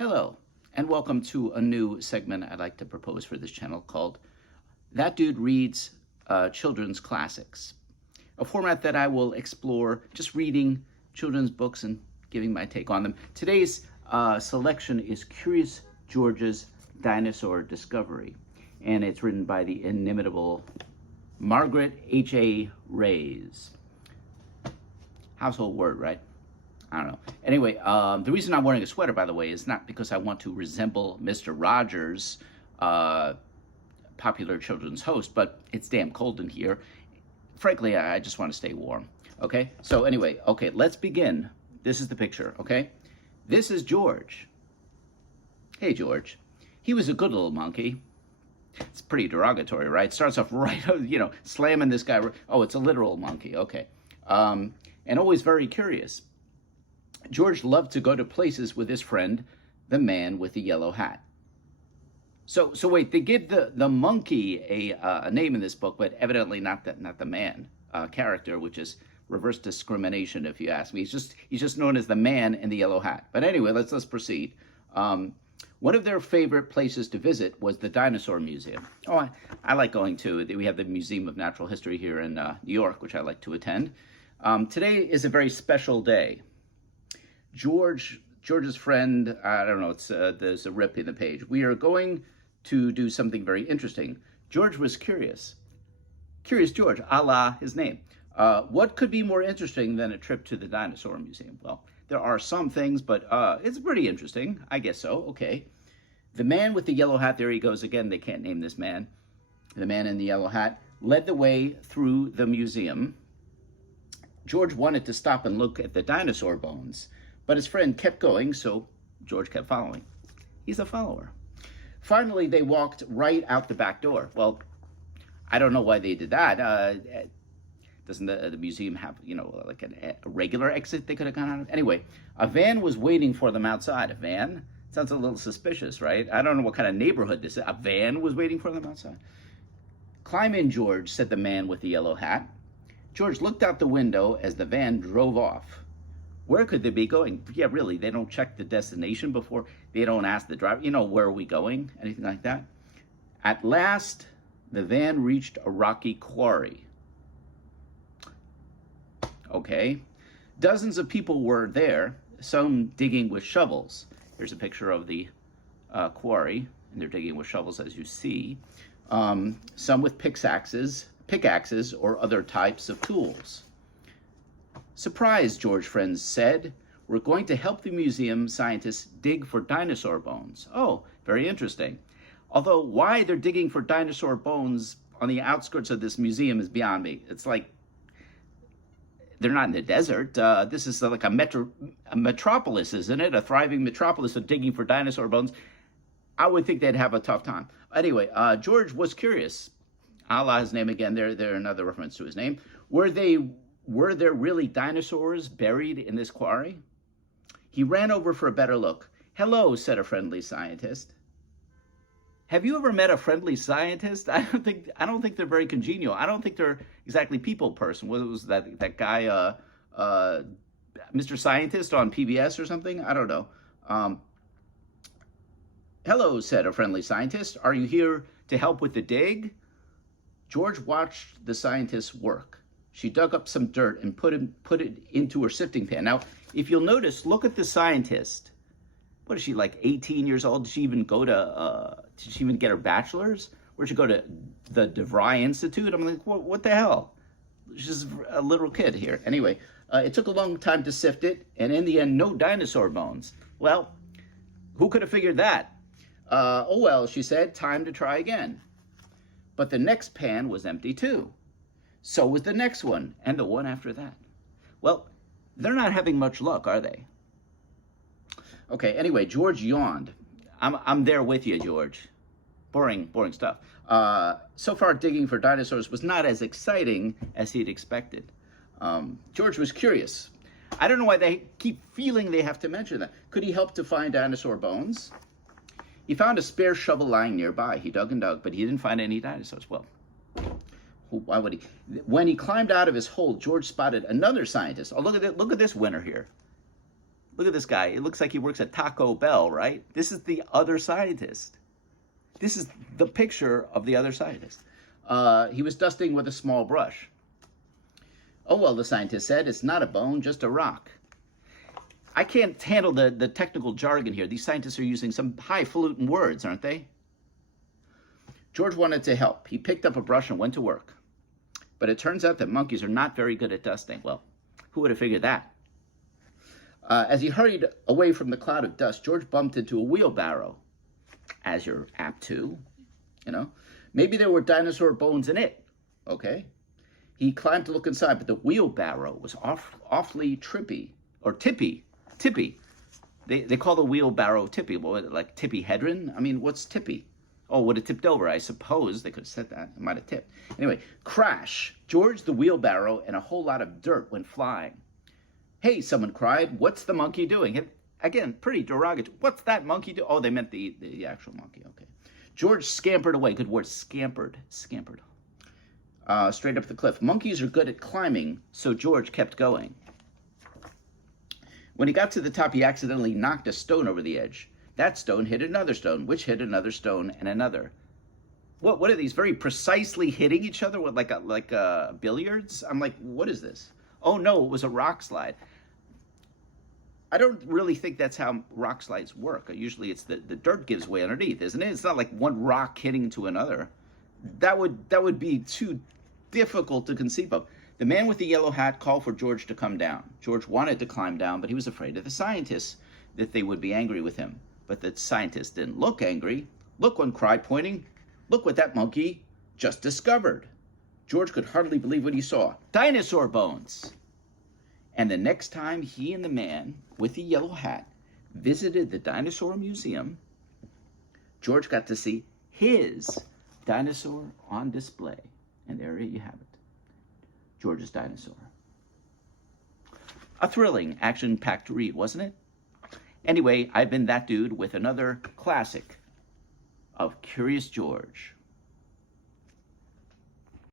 Hello, and welcome to a new segment I'd like to propose for this channel called That Dude Reads Children's Classics, a format that I will explore just reading children's books and giving my take on them. Today's selection is Curious George's Dinosaur Discovery, and it's written by the inimitable Margaret H.A. Reyes. Household word, right? I don't know. Anyway, the reason I'm wearing a sweater, by the way, is not because I want to resemble Mr. Rogers, popular children's host, but it's damn cold in here. Frankly, I just want to stay warm. Okay? So anyway, okay, let's begin. This is the picture, okay? This is George. Hey, George. He was a good little monkey. It's pretty derogatory, right? Starts off right, slamming this guy. Oh, it's a literal monkey. Okay. And always very curious. George loved to go to places with his friend, the man with the yellow hat. So wait, they give the monkey a name in this book, but evidently not the man character, which is reverse discrimination, if you ask me. He's just known as the man in the yellow hat. But anyway, let's proceed. One of their favorite places to visit was the Dinosaur Museum. Oh, I like going to. We have the Museum of Natural History here in New York, which I like to attend. Today is a very special day. George's friend, I don't know, there's a rip in the page. We are going to do something very interesting. George was curious. Curious George, a la his name. What could be more interesting than a trip to the Dinosaur Museum? Well, there are some things, but it's pretty interesting. I guess so. Okay. The man with the yellow hat, there he goes again. They can't name this man. The man in the yellow hat led the way through the museum. George wanted to stop and look at the dinosaur bones, but his friend kept going, so George kept following. He's a follower. Finally, they walked right out the back door. Well, I don't know why they did that. Doesn't the museum have, like a regular exit they could have gone out of? Anyway, a van was waiting for them outside. A van? Sounds a little suspicious, right? I don't know what kind of neighborhood this is. A van was waiting for them outside. Climb in, George, said the man with the yellow hat. George looked out the window as the van drove off. Where could they be going? Yeah, really, they don't check the destination before. They don't ask the driver, where are we going? Anything like that. At last, the van reached a rocky quarry. Okay. Dozens of people were there, some digging with shovels. Here's a picture of the quarry, and they're digging with shovels, as you see. Some with pickaxes or other types of tools. Surprise, George friends said. We're going to help the museum scientists dig for dinosaur bones. Oh, very interesting. Although why they're digging for dinosaur bones on the outskirts of this museum is beyond me. It's like they're not in the desert. This is like a metropolis, isn't it? A thriving metropolis of digging for dinosaur bones. I would think they'd have a tough time. Anyway, George was curious. A la his name again. There another reference to his name. Were there really dinosaurs buried in this quarry? He ran over for a better look. Hello, said a friendly scientist. Have you ever met a friendly scientist? I don't think they're very congenial. I don't think they're exactly people person. What was that guy, Mr. Scientist on PBS or something? I don't know. Hello, said a friendly scientist. Are you here to help with the dig? George watched the scientist's work. She dug up some dirt and put it into her sifting pan. Now, if you'll notice, look at the scientist. What is she, like 18 years old? Did she even did she even get her bachelor's? Where'd she go to the DeVry Institute? I'm like, what the hell? She's a little kid here. Anyway, it took a long time to sift it, and in the end, no dinosaur bones. Well, who could have figured that? Oh well, she said, time to try again. But the next pan was empty too. So was the next one, and the one after that. Well, they're not having much luck, are they? Okay, anyway, George yawned. I'm there with you, George. Boring stuff. So far, digging for dinosaurs was not as exciting as he'd expected. George was curious. I don't know why they keep feeling they have to mention that. Could he help to find dinosaur bones? He found a spare shovel lying nearby. He dug and dug, but he didn't find any dinosaurs. Well, why would he? When he climbed out of his hole, George spotted another scientist. Oh, look at this winner here. Look at this guy. It looks like he works at Taco Bell, right? This is the other scientist. This is the picture of the other scientist. He was dusting with a small brush. Oh, well, the scientist said, it's not a bone, just a rock. I can't handle the technical jargon here. These scientists are using some highfalutin words, aren't they? George wanted to help. He picked up a brush and went to work. But it turns out that monkeys are not very good at dusting. Well, who would have figured that? As he hurried away from the cloud of dust, George bumped into a wheelbarrow, as you're apt to, you know. Maybe there were dinosaur bones in it, okay? He climbed to look inside, but the wheelbarrow was awfully trippy, or tippy. They call the wheelbarrow tippy. Well, like Tippy Hedren? I mean, what's tippy? Oh, would have tipped over, I suppose. They could have said that. It might have tipped. Anyway, crash. George, the wheelbarrow, and a whole lot of dirt went flying. Hey, someone cried. What's the monkey doing? Again, pretty derogatory. What's that monkey do? Oh, they meant the actual monkey. Okay. George scampered away. Good word, scampered. Straight up the cliff. Monkeys are good at climbing, so George kept going. When he got to the top, he accidentally knocked a stone over the edge. That stone hit another stone, which hit another stone and another. What are these? Very precisely hitting each other with like a billiards? I'm like, what is this? Oh no, it was a rock slide. I don't really think that's how rock slides work. Usually it's the dirt gives way underneath, isn't it? It's not like one rock hitting to another. That would be too difficult to conceive of. The man with the yellow hat called for George to come down. George wanted to climb down, but he was afraid of the scientists, that they would be angry with him. But the scientists didn't look angry. Look, one cried, pointing. Look what that monkey just discovered. George could hardly believe what he saw. Dinosaur bones. And the next time he and the man with the yellow hat visited the dinosaur museum, George got to see his dinosaur on display. And there you have it. George's dinosaur. A thrilling, action-packed read, wasn't it? Anyway, I've been that dude with another classic of Curious George.